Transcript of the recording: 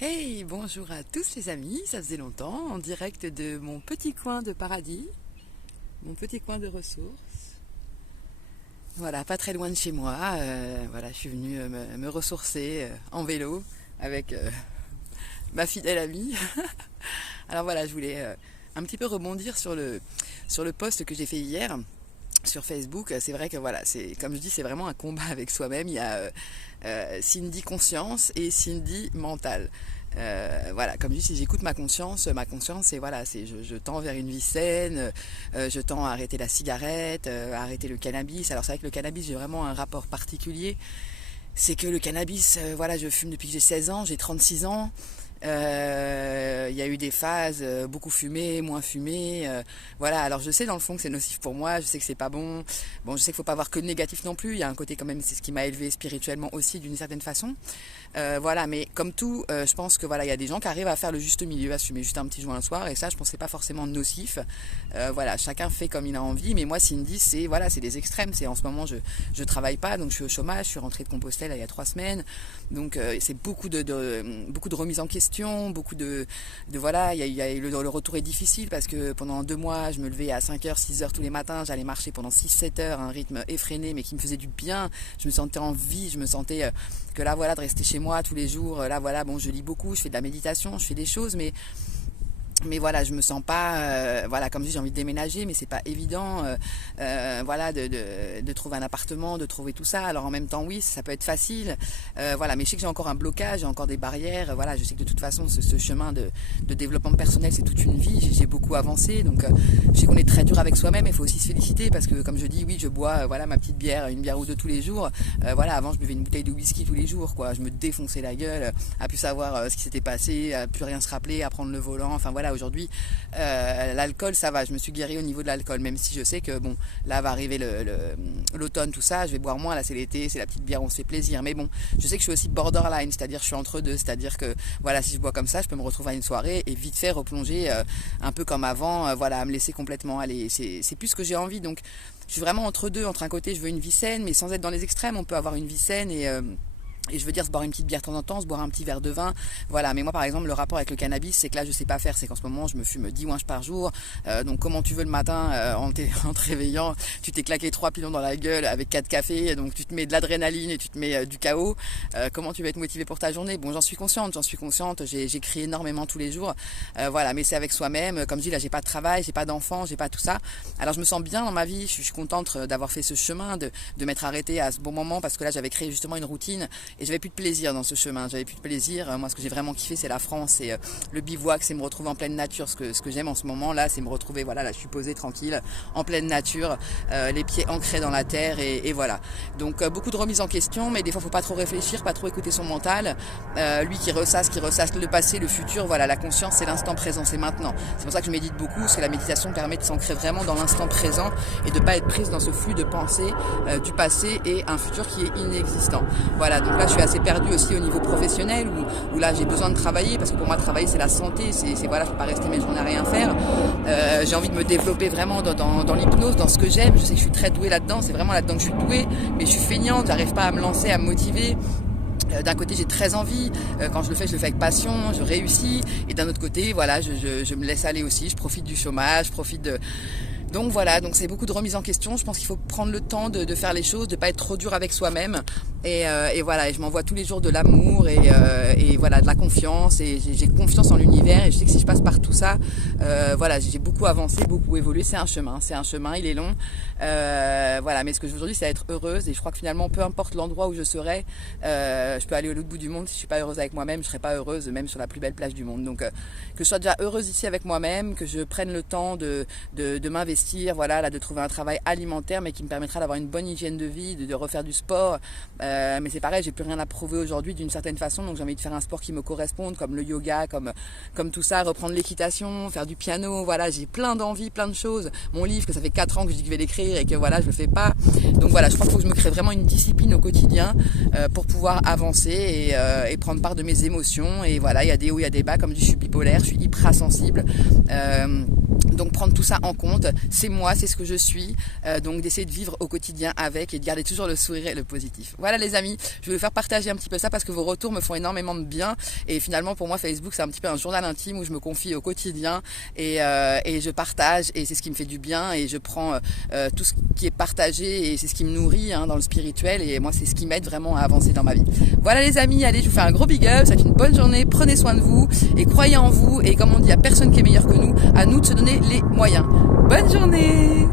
Hey, bonjour à tous les amis, ça faisait longtemps, en direct de mon petit coin de paradis, mon petit coin de ressources. Voilà, pas très loin de chez moi. Voilà, je suis venue me ressourcer en vélo avec ma fidèle amie. Alors voilà, je voulais un petit peu rebondir sur le post que j'ai fait hier sur Facebook. C'est vrai que voilà, c'est comme je dis, c'est vraiment un combat avec soi-même. Il y a Cindy conscience et Cindy mental. Voilà, comme je dis, si j'écoute ma conscience, c'est voilà, c'est je tends vers une vie saine, je tends à arrêter la cigarette, à arrêter le cannabis. Alors c'est vrai que le cannabis, j'ai vraiment un rapport particulier. C'est que le cannabis, voilà, je fume depuis que j'ai 16 ans, j'ai 36 ans. Il y a eu des phases beaucoup fumées, moins fumées. Voilà, alors je sais dans le fond que c'est nocif pour moi, je sais que c'est pas bon. Bon, je sais qu'il faut pas avoir que de négatif non plus. Il y a un côté quand même, c'est ce qui m'a élevé spirituellement aussi d'une certaine façon. Voilà, mais comme tout, je pense que voilà, il y a des gens qui arrivent à faire le juste milieu, à fumer juste un petit joint un soir, et ça, je pense que c'est pas forcément nocif. Voilà, chacun fait comme il a envie, mais moi, Cindy, c'est voilà, c'est des extrêmes. C'est en ce moment, je travaille pas, donc je suis au chômage, je suis rentrée de Compostelle il y a 3 semaines, donc c'est beaucoup de remises en question, beaucoup de voilà, le retour est difficile parce que pendant 2 mois, je me levais à 5h, 6h tous les matins, j'allais marcher pendant 6, 7 heures, un rythme effréné, mais qui me faisait du bien. Je me sentais en vie, je me sentais que là voilà, de rester chez moi tous les jours, là voilà, bon, je lis beaucoup, je fais de la méditation, je fais des choses, mais voilà, je me sens pas, voilà, comme je dis, j'ai envie de déménager, mais c'est pas évident, voilà, de trouver un appartement, de trouver tout ça. Alors en même temps, oui, ça peut être facile, voilà, mais je sais que j'ai encore un blocage, j'ai encore des barrières, voilà, je sais que de toute façon, ce chemin de développement personnel, c'est toute une vie, j'ai beaucoup avancé, donc je sais qu'on est très dur avec soi-même, il faut aussi se féliciter parce que, comme je dis, oui, je bois, voilà, ma petite bière, une bière ou deux tous les jours, voilà, avant je buvais une bouteille de whisky tous les jours, quoi, je me défonçais la gueule, à plus savoir ce qui s'était passé, à plus rien se rappeler, à prendre le volant, enfin voilà. Aujourd'hui, l'alcool, ça va. Je me suis guérie au niveau de l'alcool, même si je sais que bon, là va arriver l'automne, tout ça. Je vais boire moins. Là, c'est l'été, c'est la petite bière, on se fait plaisir. Mais bon, je sais que je suis aussi borderline, c'est-à-dire je suis entre deux. C'est-à-dire que voilà, si je bois comme ça, je peux me retrouver à une soirée et vite fait replonger un peu comme avant. Voilà, à me laisser complètement aller. C'est plus ce que j'ai envie. Donc, je suis vraiment entre deux. Entre un côté, je veux une vie saine, mais sans être dans les extrêmes, on peut avoir une vie saine et je veux dire se boire une petite bière de temps en temps, se boire un petit verre de vin, voilà. Mais moi par exemple le rapport avec le cannabis, c'est que là je sais pas faire, c'est qu'en ce moment je me fume 10 ouinges par jour, donc comment tu veux le matin en te réveillant, tu t'es claqué 3 pilons dans la gueule avec 4 cafés, donc tu te mets de l'adrénaline et tu te mets du chaos, comment tu vas être motivé pour ta journée? Bon, j'en suis consciente, j'écris énormément tous les jours, voilà, mais c'est avec soi-même, comme je dis là j'ai pas de travail, j'ai pas d'enfant, j'ai pas tout ça, alors je me sens bien dans ma vie, je suis contente d'avoir fait ce chemin, de m'être arrêtée à ce bon moment parce que là j'avais créé justement une routine. Et j'avais plus de plaisir dans ce chemin, j'avais plus de plaisir. Moi, ce que j'ai vraiment kiffé, c'est la France, c'est le bivouac, c'est me retrouver en pleine nature. Ce que j'aime en ce moment, là, c'est me retrouver, voilà, là, je suis posée tranquille, en pleine nature, les pieds ancrés dans la terre, et voilà. Donc, beaucoup de remises en question, mais des fois, faut pas trop réfléchir, pas trop écouter son mental. Lui qui ressasse le passé, le futur, voilà, la conscience, c'est l'instant présent, c'est maintenant. C'est pour ça que je médite beaucoup, parce que la méditation permet de s'ancrer vraiment dans l'instant présent et de pas être prise dans ce flux de pensée du passé et un futur qui est inexistant. Voilà, donc là, je suis assez perdue aussi au niveau professionnel où là j'ai besoin de travailler parce que pour moi travailler c'est la santé, c'est voilà, je peux pas rester mes journées à rien faire. J'ai envie de me développer vraiment dans l'hypnose, dans ce que j'aime. Je sais que je suis très douée là-dedans, c'est vraiment là-dedans que je suis douée, mais je suis feignante, j'arrive pas à me lancer, à me motiver. D'un côté j'ai très envie, quand je le fais avec passion, je réussis, et d'un autre côté voilà, je me laisse aller aussi, je profite du chômage, je profite de... Donc voilà, donc c'est beaucoup de remise en question. Je pense qu'il faut prendre le temps de faire les choses, de pas être trop dur avec soi-même. Et voilà, et je m'envoie tous les jours de l'amour et voilà, de la confiance. Et j'ai confiance en l'univers. Et je sais que si je passe par tout ça, voilà, j'ai beaucoup avancé, beaucoup évolué. C'est un chemin, il est long. Voilà, mais ce que je veux aujourd'hui, c'est être heureuse. Et je crois que finalement, peu importe l'endroit où je serai, je peux aller au l'autre bout du monde. Si je suis pas heureuse avec moi-même, je serai pas heureuse même sur la plus belle plage du monde. Donc que je sois déjà heureuse ici avec moi-même, que je prenne le temps de m'investir, voilà, là, de trouver un travail alimentaire mais qui me permettra d'avoir une bonne hygiène de vie, de refaire du sport, mais c'est pareil, j'ai plus rien à prouver aujourd'hui d'une certaine façon, donc j'ai envie de faire un sport qui me corresponde, comme le yoga, comme tout ça, reprendre l'équitation, faire du piano, voilà, j'ai plein d'envies, plein de choses. Mon livre, que ça fait 4 ans que je dis que je vais l'écrire et que voilà, je le fais pas, donc voilà, je crois qu'il faut que je me crée vraiment une discipline au quotidien pour pouvoir avancer et prendre part de mes émotions. Et voilà, il y a des hauts, il y a des bas, comme je dis, je suis bipolaire, je suis hyper sensible, Donc prendre tout ça en compte, c'est moi, c'est ce que je suis, donc d'essayer de vivre au quotidien avec et de garder toujours le sourire et le positif. Voilà les amis, je vais vous faire partager un petit peu ça parce que vos retours me font énormément de bien et finalement pour moi Facebook c'est un petit peu un journal intime où je me confie au quotidien et je partage et c'est ce qui me fait du bien et je prends tout ce qui est partagé et c'est ce qui me nourrit dans le spirituel et moi c'est ce qui m'aide vraiment à avancer dans ma vie. Voilà les amis, allez je vous fais un gros big up, ça fait une bonne journée, prenez soin de vous et croyez en vous et comme on dit, il n'y a personne qui est meilleur que nous, à nous de se donner les moyens. Bonne journée!